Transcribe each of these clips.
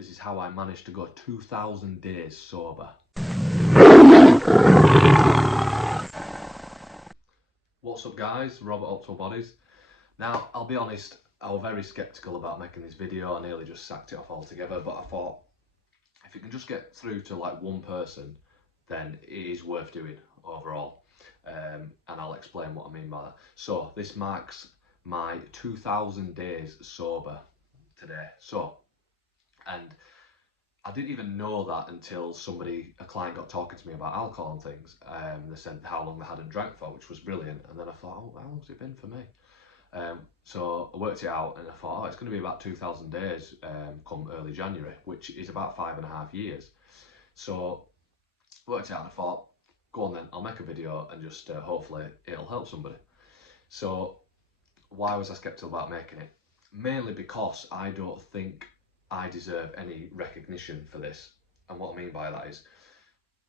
This is how I managed to go 2,000 days sober. What's up guys, Robert Optimal Bodies. Now, I'll be honest, I was very sceptical about making this video. I nearly just sacked it off altogether, but I thought, if it can just get through to like one person, then it is worth doing overall. And I'll explain what I mean by that. So, this marks my 2,000 days sober today. And I didn't even know that until a client got talking to me about alcohol and things. They said how long they hadn't drank for, which was brilliant. And then I thought, oh, how long's it been for me? So I worked it out and I thought, oh, it's going to be about 2,000 days come early January, which is about 5.5 years. So I worked it out and I thought, go on then, I'll make a video and just hopefully it'll help somebody. So why was I skeptical about making it? Mainly because I don't think I deserve any recognition for this. And what I mean by that is,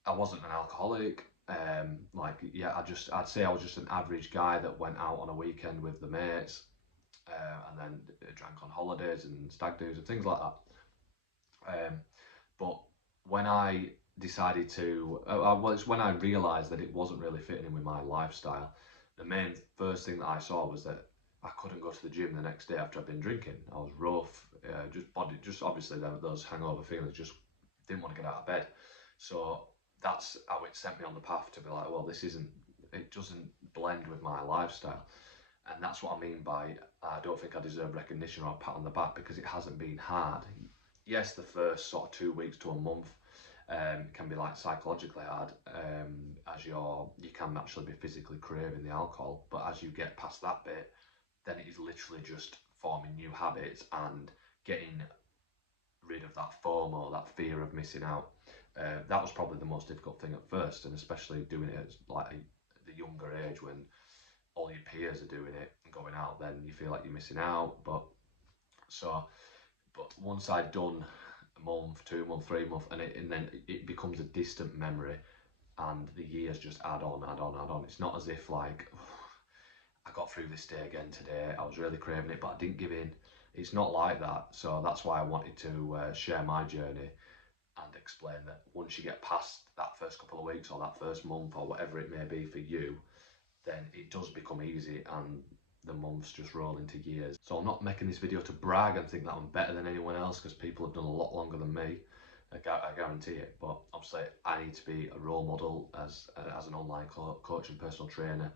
I wasn't an alcoholic. I'd say I was just an average guy that went out on a weekend with the mates, and then drank on holidays and stag do's and things like that. But when I decided to, it's when I realised that it wasn't really fitting in with my lifestyle. The main first thing that I saw was that I couldn't go to the gym the next day after I'd been drinking. I was rough, just obviously those hangover feelings, just didn't want to get out of bed. So that's how it sent me on the path to be like, well, it doesn't blend with my lifestyle. And that's what I mean by, I don't think I deserve recognition or a pat on the back, because it hasn't been hard. Yes, the first sort of 2 weeks to a month can be like psychologically hard, as you can actually be physically craving the alcohol. But as you get past that bit, then it is literally just forming new habits and getting rid of that FOMO, that fear of missing out. That was probably the most difficult thing at first, and especially doing it at like the younger age when all your peers are doing it and going out, then you feel like you're missing out. But once I'd done a month, 2 months, 3 months, and then it becomes a distant memory, and the years just add on, add on, add on. It's not as if like, I got through this day again today, I was really craving it, but I didn't give in. It's not like that. So that's why I wanted to share my journey and explain that once you get past that first couple of weeks or that first month or whatever it may be for you, then it does become easy and the months just roll into years. So I'm not making this video to brag and think that I'm better than anyone else, because people have done a lot longer than me. I guarantee it. But obviously I need to be a role model as an online coach and personal trainer.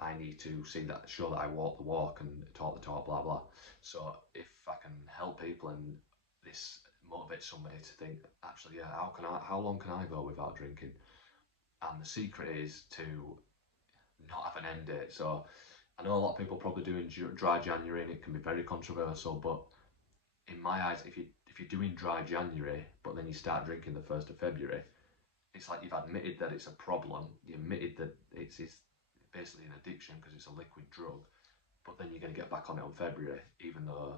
I need to show that I walk the walk and talk the talk, blah blah. So if I can help people and this motivates somebody to think, actually, yeah, how long can I go without drinking? And the secret is to not have an end date. So I know a lot of people probably doing dry January, and it can be very controversial, but in my eyes, if you're doing dry January but then you start drinking the 1st of February, it's like you've admitted that it's a problem. You admitted that it's basically an addiction because it's a liquid drug, but then you're going to get back on it on February, even though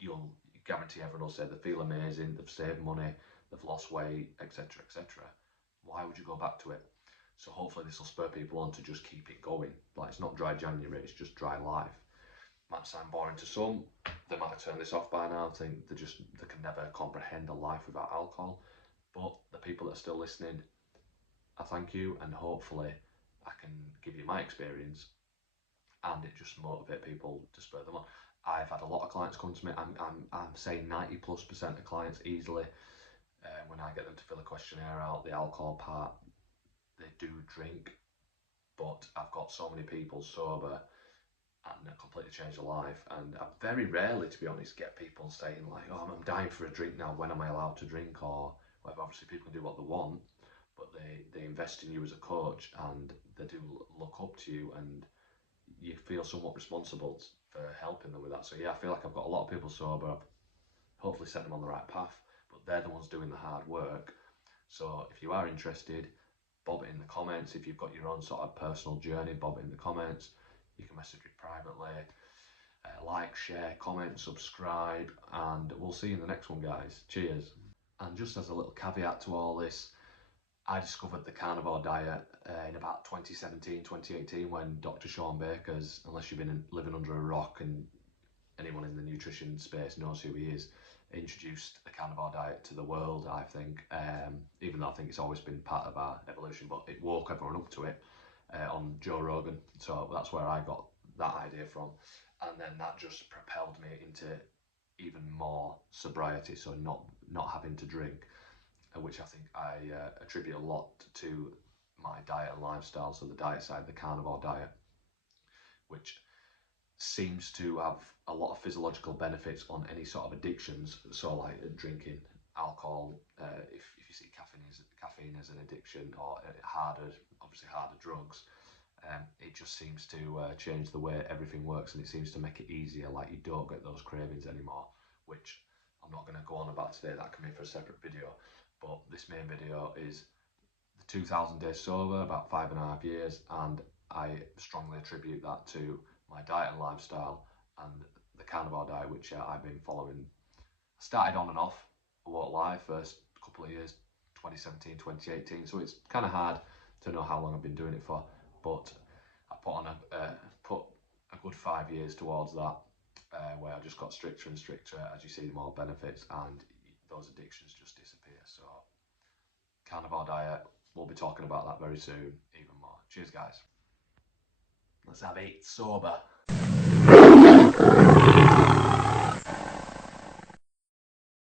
you'll guarantee everyone will say they feel amazing, they've saved money, they've lost weight, etc, etc. Why would you go back to it? So hopefully this will spur people on to just keep it going. Like, it's not dry January, it's just dry life. Might sound boring to some. They might have turned this off by now, think they can never comprehend a life without alcohol. But the people that are still listening, I thank you, and hopefully I can give you my experience and it just motivate people to spur them on. I've had a lot of clients come to me. I'm saying 90+% of clients easily, when I get them to fill a questionnaire out, the alcohol part, they do drink. But I've got so many people sober and it completely changed their life. And I very rarely, to be honest, get people saying like, oh, I'm dying for a drink now, when am I allowed to drink? Or whatever. Obviously people can do what they want, but they invest in you as a coach, and they do look up to you, and you feel somewhat responsible for helping them with that. So yeah, I feel like I've got a lot of people sober. I've hopefully set them on the right path, but they're the ones doing the hard work. So if you are interested, bob it in the comments. If you've got your own sort of personal journey, bob it in the comments. You can message me privately. Like, share, comment, subscribe, and we'll see you in the next one, guys. Cheers. And just as a little caveat to all this, I discovered the carnivore diet in about 2017, 2018, when Dr. Sean Baker's, unless you've been living under a rock and anyone in the nutrition space knows who he is, introduced the carnivore diet to the world, I think, even though I think it's always been part of our evolution, but it woke everyone up to it on Joe Rogan. So that's where I got that idea from. And then that just propelled me into even more sobriety, so not having to drink, which I think I attribute a lot to my diet and lifestyle. So the diet side, the carnivore diet, which seems to have a lot of physiological benefits on any sort of addictions. So like drinking alcohol, if you see caffeine as an addiction, or obviously harder drugs, it just seems to change the way everything works, and it seems to make it easier. Like you don't get those cravings anymore, which I'm not going to go on about today. That can be for a separate video. But this main video is the 2,000 days sober, about 5.5 years, and I strongly attribute that to my diet and lifestyle and the carnivore diet, which I've been following. I started on and off, I won't lie, first couple of years, 2017, 2018, so it's kind of hard to know how long I've been doing it for, but I put a good 5 years towards that, where I just got stricter and stricter as you see the more benefits, and those addictions just disappear. So carnivore diet, we'll be talking about that very soon, even more. Cheers, guys. Let's have it sober.